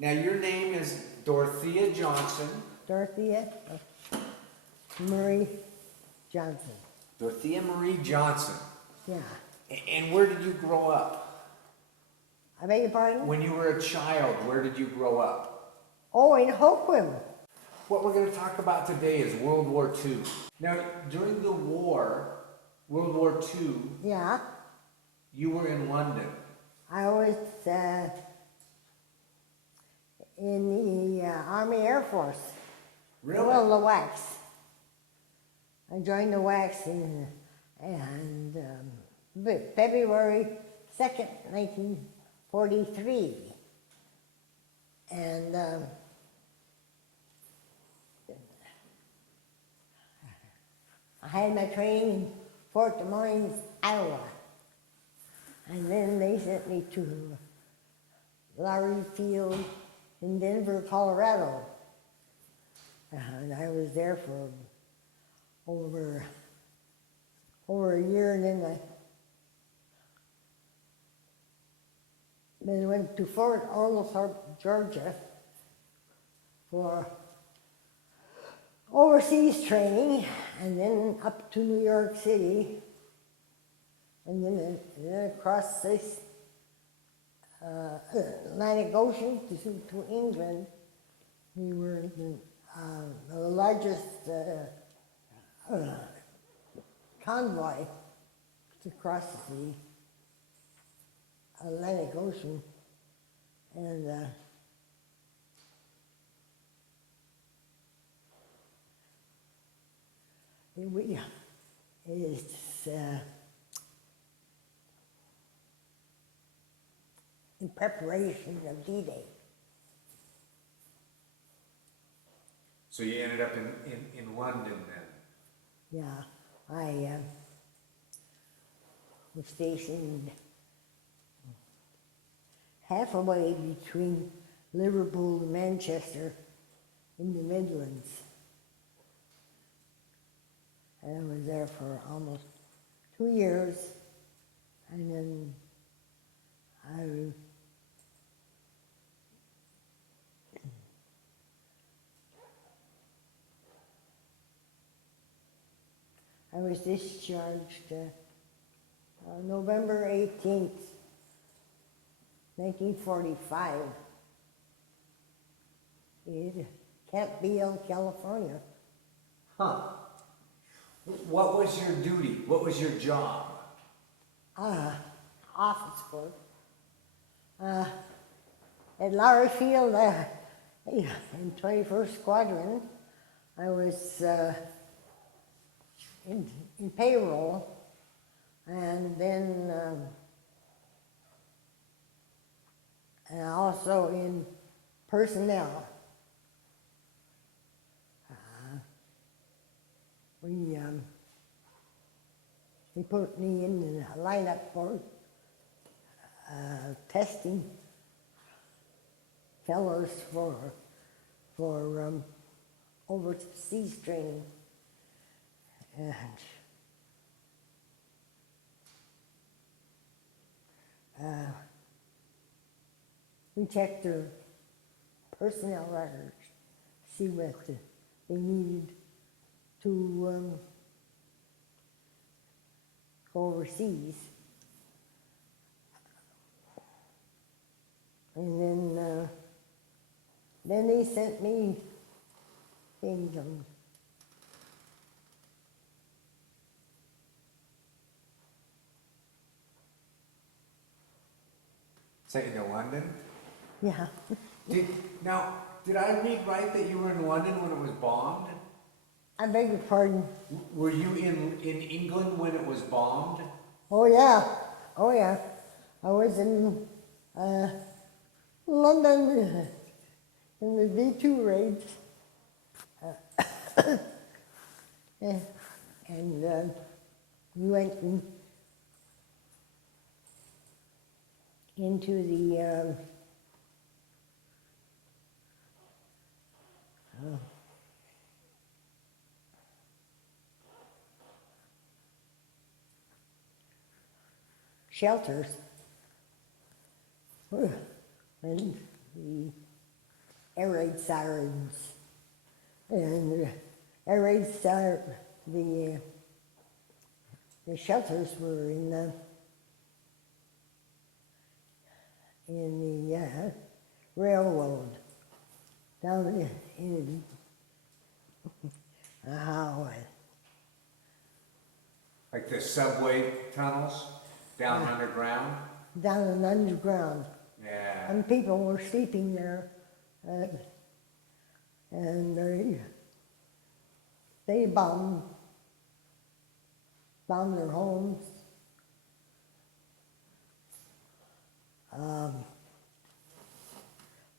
Now your name is Dorthea Johnson. Dorthea Marie Johnson. Dorthea Marie Johnson. Yeah. And where did you grow up? I beg your pardon? When you were a child, where did you grow up? Oh, in Hoquiam. What we're going to talk about today is World War II. Now, during the war, World War II, Yeah. you were in London. I was in the Army Air Force. Really? Well, the WACs. I joined the WACs February 2nd, 1943. And I had my training in Fort Des Moines, Iowa. And then they sent me to Lowry Field in Denver, Colorado. And I was there for over a year, and then I went to Fort Oglethorpe, Georgia for overseas training, and then up to New York City, and then across this Atlantic Ocean to England. We were the largest convoy to cross the Atlantic Ocean, and it is in preparation of D-Day. So you ended up in London then? Yeah, I was stationed halfway between Liverpool and Manchester in the Midlands. And I was there for almost 2 years, and then I was discharged November 18th, 1945, in Camp Beale, California. Huh. What was your duty? What was your job? Office work. At Lowry Field, in 21st Squadron, I was in payroll, and then and also in personnel. They put me in the lineup for testing fellows for overseas training. And we checked their personnel records, see what they needed to go overseas. And then they sent me things on. Sent you to London? Yeah. Did I read right that you were in London when it was bombed? I beg your pardon? Were you in England when it was bombed? Oh yeah. Oh yeah. I was in London in the V2 raids. And we went into the shelters, and air raid sirens. And air raid the shelters were in the railroad down in the highway. Like the subway tunnels down underground? Down and underground. Yeah. And people were sleeping there. And they bombed their homes.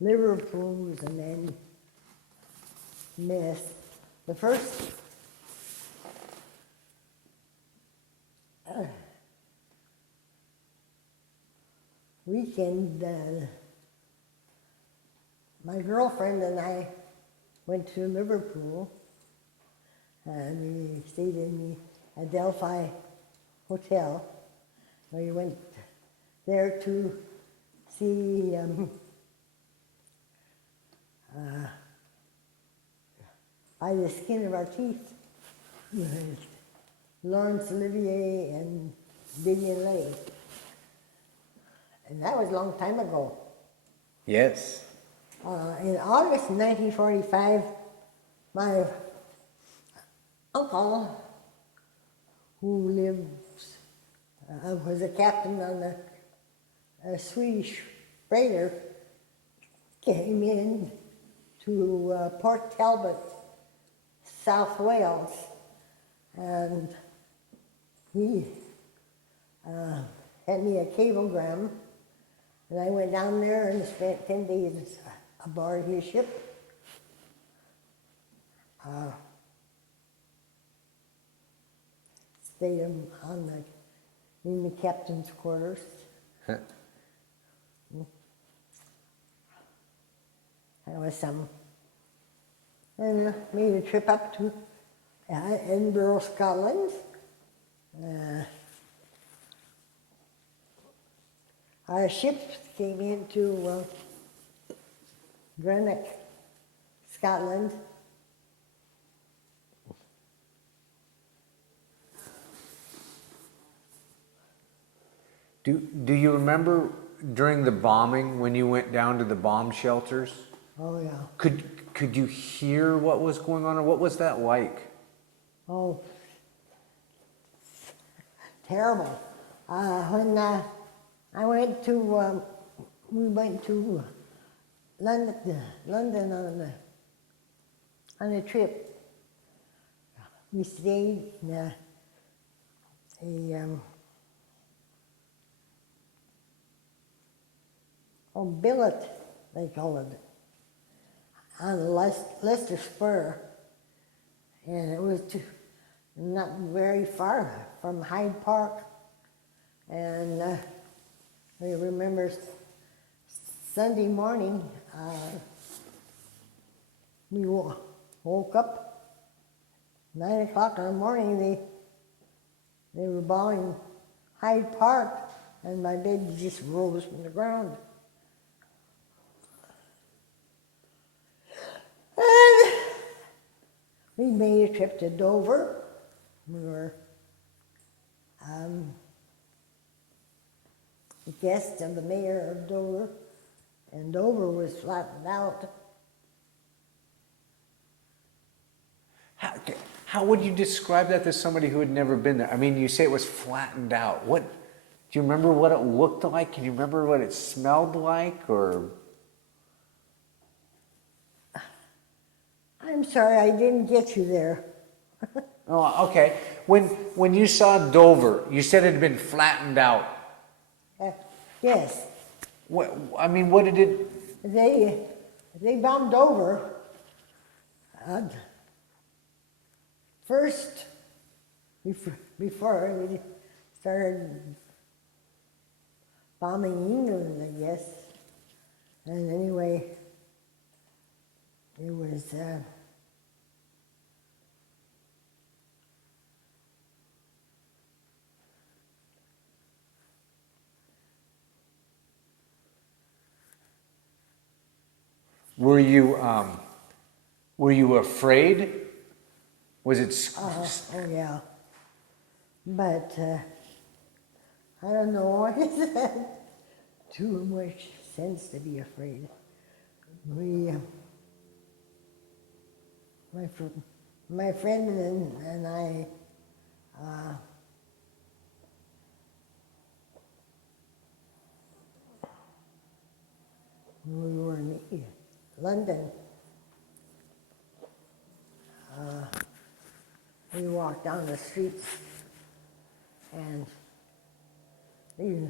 Liverpool was a mess. The first weekend, my girlfriend and I went to Liverpool, and we stayed in the Adelphi Hotel. We went there to see By the Skin of Our Teeth, Laurence Olivier and Vivian Leigh. And that was a long time ago. Yes. In August 1945, my uncle, who was a captain on a Swedish freighter, came in to Port Talbot, South Wales, and he had me a cablegram, and I went down there and spent 10 days aboard his ship. Stayed in the captain's quarters. That was some. And made a trip up to Edinburgh, Scotland. Our ship came into Greenock, Scotland. Do you remember during the bombing when you went down to the bomb shelters? Oh yeah. Could you hear what was going on, or what was that like? Oh, terrible. When I went to, we went to London on a trip. We stayed in a billet, they call it, on Leicester Square, and it was not very far from Hyde Park. And I remember Sunday morning, we woke up, 9 o'clock in the morning, they were bombing Hyde Park, and my bed just rose from the ground. And we made a trip to Dover. We were the guest of the mayor of Dover, and Dover was flattened out. How would you describe that to somebody who had never been there? I mean, you say it was flattened out. Do you remember what it looked like? Can you remember what it smelled like, or? I'm sorry, I didn't get you there. Oh, okay. When you saw Dover, you said it had been flattened out. Yes. What did it? They bombed Dover. First, before we started bombing England, I guess. And anyway, it was Were you afraid? Was it? Oh yeah. But I don't know. I had too much sense to be afraid. We, my friend and I, we were in London. We walked down the streets and they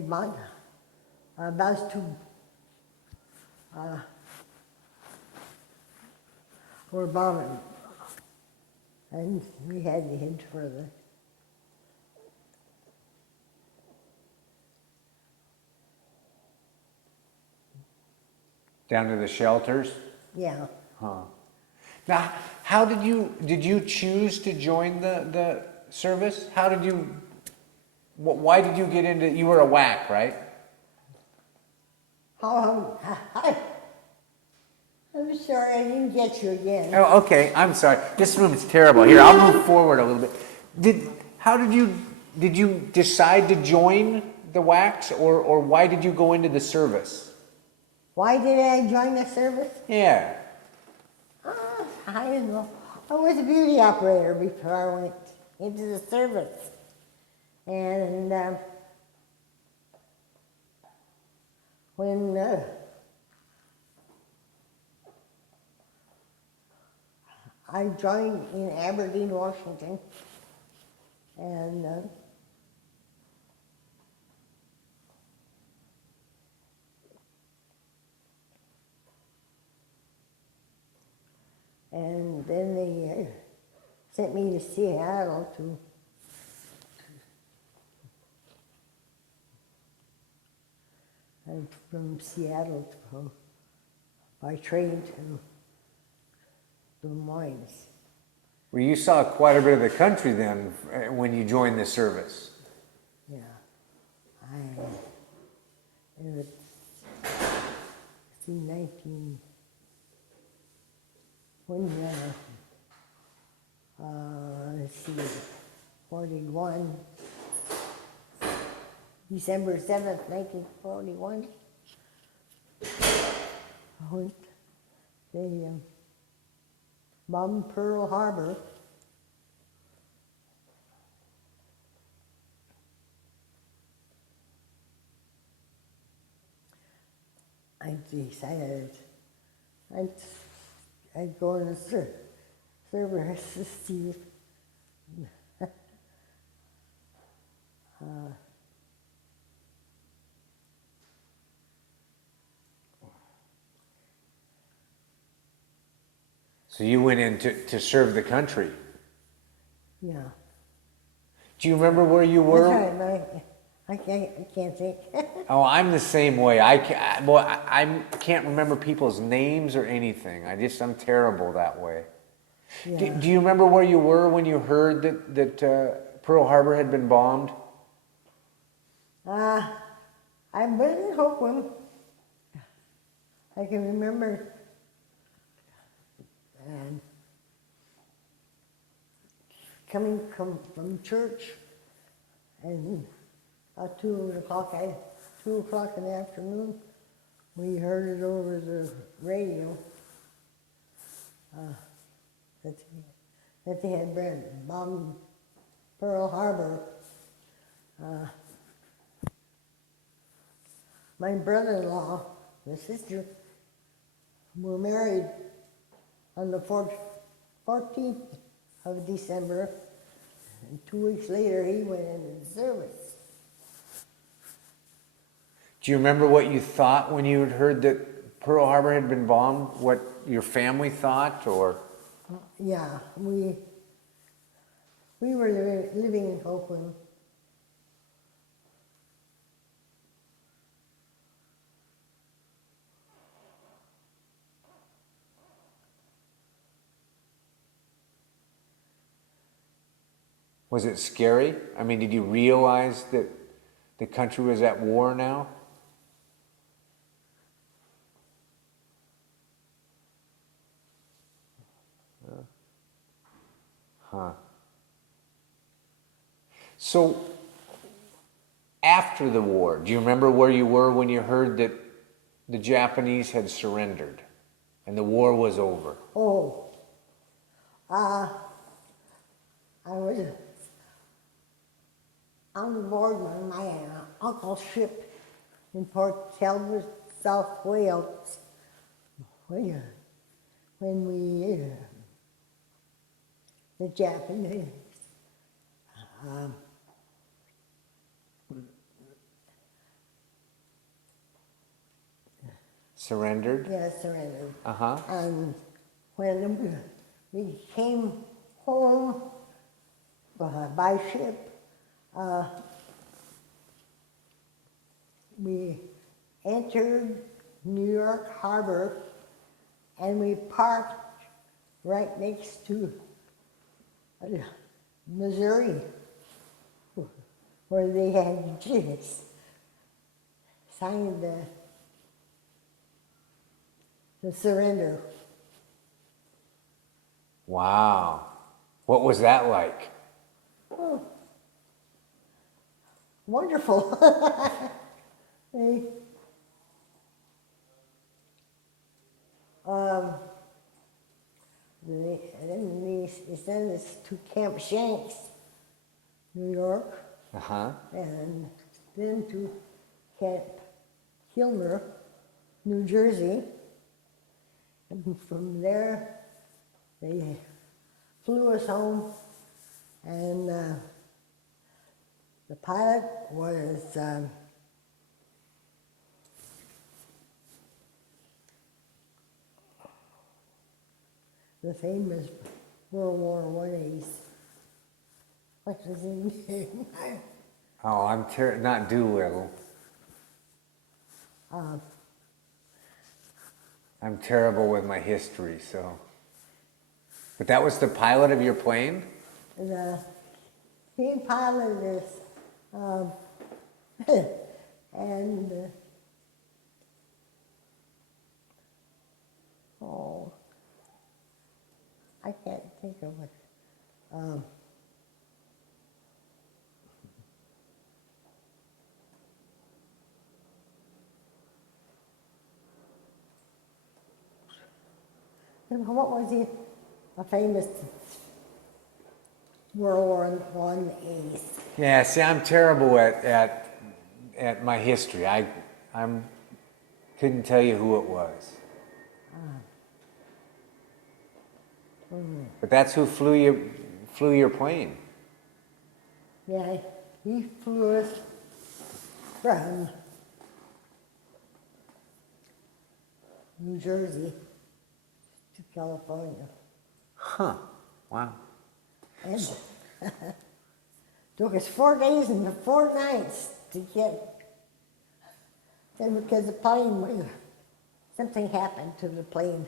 bombed those two were bombing, and we had to head further. Down to the shelters? Yeah. Huh. Now, how did you choose to join the service? How did you, why did you get into, you were a WAC, right? I'm sorry, I didn't get you again. Oh, okay, I'm sorry. This room is terrible. Here, I'll move forward a little bit. Did you decide to join the WACs, or why did you go into the service? Why did I join the service? Yeah. I don't know. I was a beauty operator before I went into the service. And when I joined in Aberdeen, Washington, and then they sent me to Seattle and from Seattle by train to Des Moines. Well, you saw quite a bit of the country then when you joined the service. Yeah, it was in 19. When let's see, 41, December 7th, 1941. They bombed Pearl Harbor. I decided I'd go in the service to see if So you went in to serve the country. yeah. Do you remember where you were? That's right, I can't think. Oh, I'm the same way. I can't remember people's names or anything. I'm terrible that way. Yeah. Do you remember where you were when you heard that Pearl Harbor had been bombed? I was in Hopeland. I can remember, and coming from church, and at 2 o'clock in the afternoon, we heard it over the radio that they had bombed Pearl Harbor. My brother-in-law, my sister, were married on the 14th of December, and 2 weeks later he went into the service. Do you remember what you thought when you had heard that Pearl Harbor had been bombed? What your family thought, or? Yeah, we were living in Oakland. Was it scary? I mean, did you realize that the country was at war now? Huh. So, after the war, do you remember where you were when you heard that the Japanese had surrendered and the war was over? Oh, I was on board my uncle's ship in Port Talbot, South Wales, when the Japanese Surrendered? surrendered. Uh-huh. And when we came home by ship, we entered New York Harbor and we parked right next to Missouri, where they had just signed the surrender. Wow. What was that like? Oh, wonderful. They, then they sent us to Camp Shanks, New York, Uh-huh. and then to Camp Kilmer, New Jersey. And from there, they flew us home, and the pilot was the famous World War I ace. What was his name? Oh, I'm not Doolittle. I'm terrible with my history, so. But that was the pilot of your plane? He piloted us, and oh, I can't think of it. And what was he? A famous World War I ace. Yeah, see, I'm terrible at my history. I'm couldn't tell you who it was. But that's who flew your plane. Yeah, he flew us from New Jersey to California. Huh. Wow. And took us 4 days and 4 nights to get there because the plane, something happened to the plane.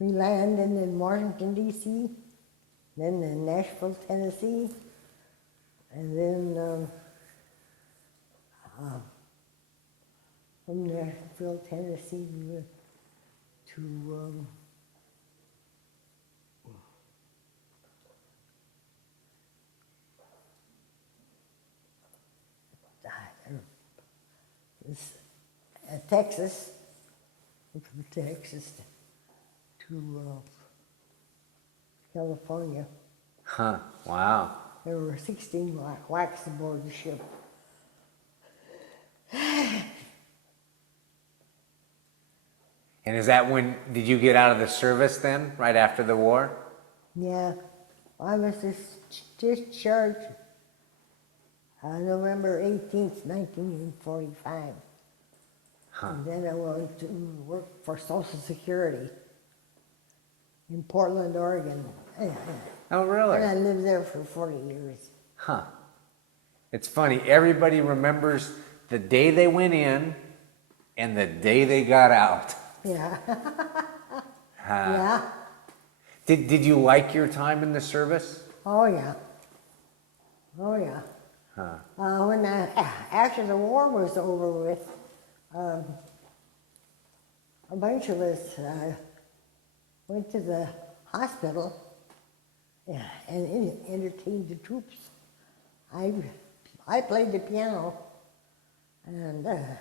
We landed in Washington, D.C., then in Nashville, Tennessee, and then from Nashville, Tennessee, we went to Texas, from Texas to California. Huh. Wow. There were 16 wax aboard the ship. And is that when, did you get out of the service then, right after the war? Yeah, I was discharged November 18th, 1945. Huh. And then I went to work for Social Security in Portland, Oregon. Oh, really? And I lived there for 40 years. Huh. It's funny, everybody remembers the day they went in and the day they got out. Yeah. Huh. Yeah. Did you like your time in the service? Oh, yeah. Oh, yeah. Huh. After the war was over with, a bunch of us went to the hospital, yeah, and entertained the troops. I played the piano, and of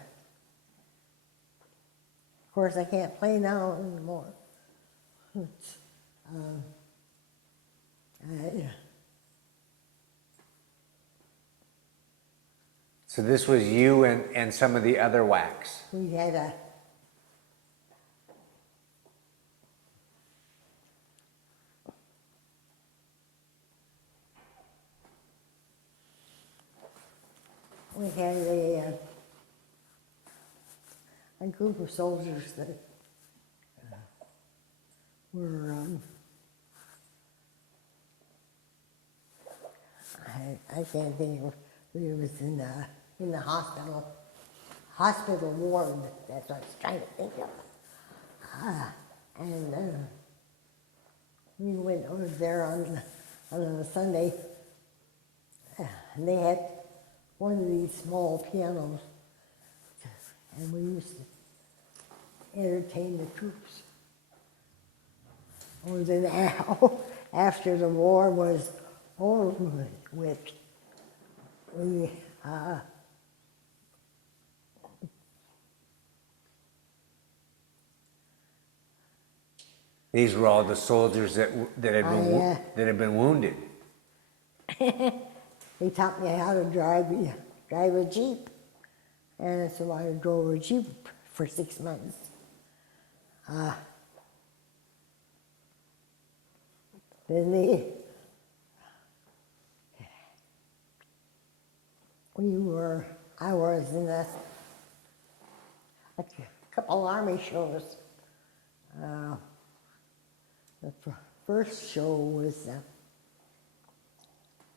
course I can't play now anymore. It's, So this was you and some of the other WACs. we had a a group of soldiers that were I can't think of it was in the hospital ward. That's what I was trying to think of. And we went over there on a Sunday, and they had one of these small pianos, and we used to entertain the troops. Or then after the war was over with, we These were all the soldiers that had been wounded. they taught me how to drive a Jeep, and so I drove a Jeep for 6 months. Then I was in a couple Army shows. The first show was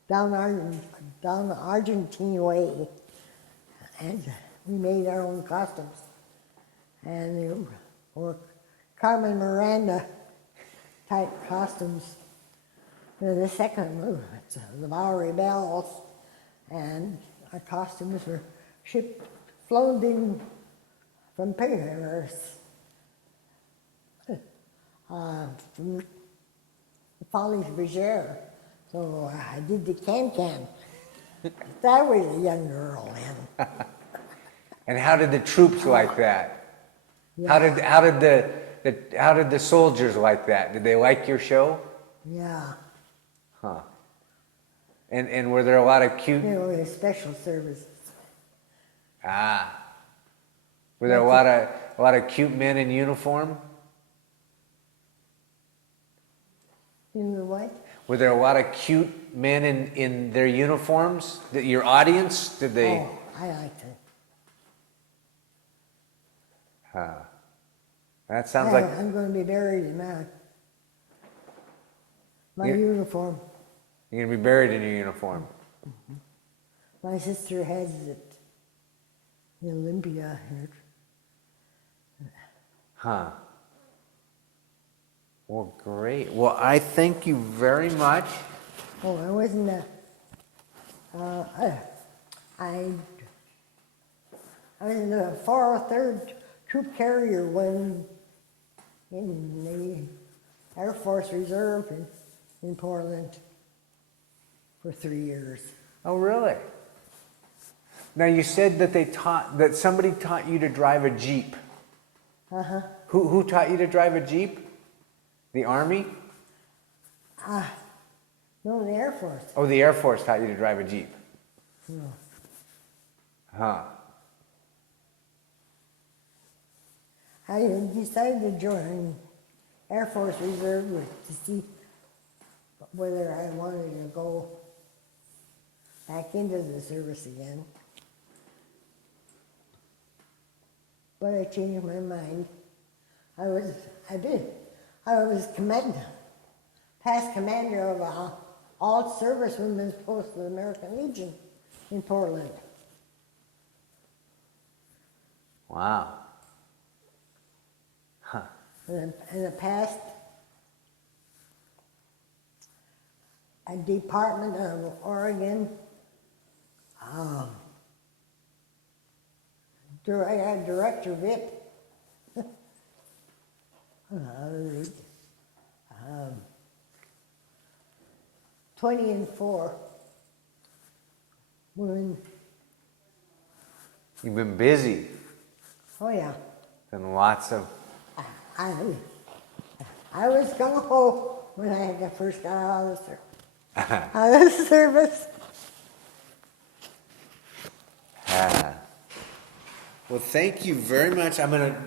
down the Argentine way, and we made our own costumes, and they were Carmen Miranda type costumes. And the second was the Bowery Bells, and our costumes were flown in from Paris, from the Folies Bergère. So I did the can-can. I was a young girl then. And how did the troops like that? Yeah. How did the soldiers like that? Did they like your show? Yeah. Huh. And were there a lot of cute? They were special services. Ah. Were there a lot of cute men in uniform? You know what? Were there a lot of cute men in their uniforms? Your audience, did they? Oh, I liked it. Huh. That sounds like. I'm going to be buried in my uniform. You're going to be buried in your uniform. My sister has it in Olympia here. Huh. Well, great. Well, I thank you very much. Oh, I wasn't I was in the 403rd Troop Carrier when in the Air Force Reserve in Portland for 3 years. Oh, really? Now, you said that somebody taught you to drive a Jeep. Uh-huh. Who taught you to drive a Jeep? The Army? No, the Air Force. Oh, the Air Force taught you to drive a Jeep. No. Huh. I decided to join Air Force Reserve to see whether I wanted to go back into the service again. But I changed my mind. I was past commander of a all service women's post of the American Legion in Portland. Wow. Huh. And I passed a Department of Oregon director VIP. 20 and 4. When, You've been busy. oh yeah, Done lots of. I, I was gung-ho when I had first got out of the service. Well, thank you very much. I'm going to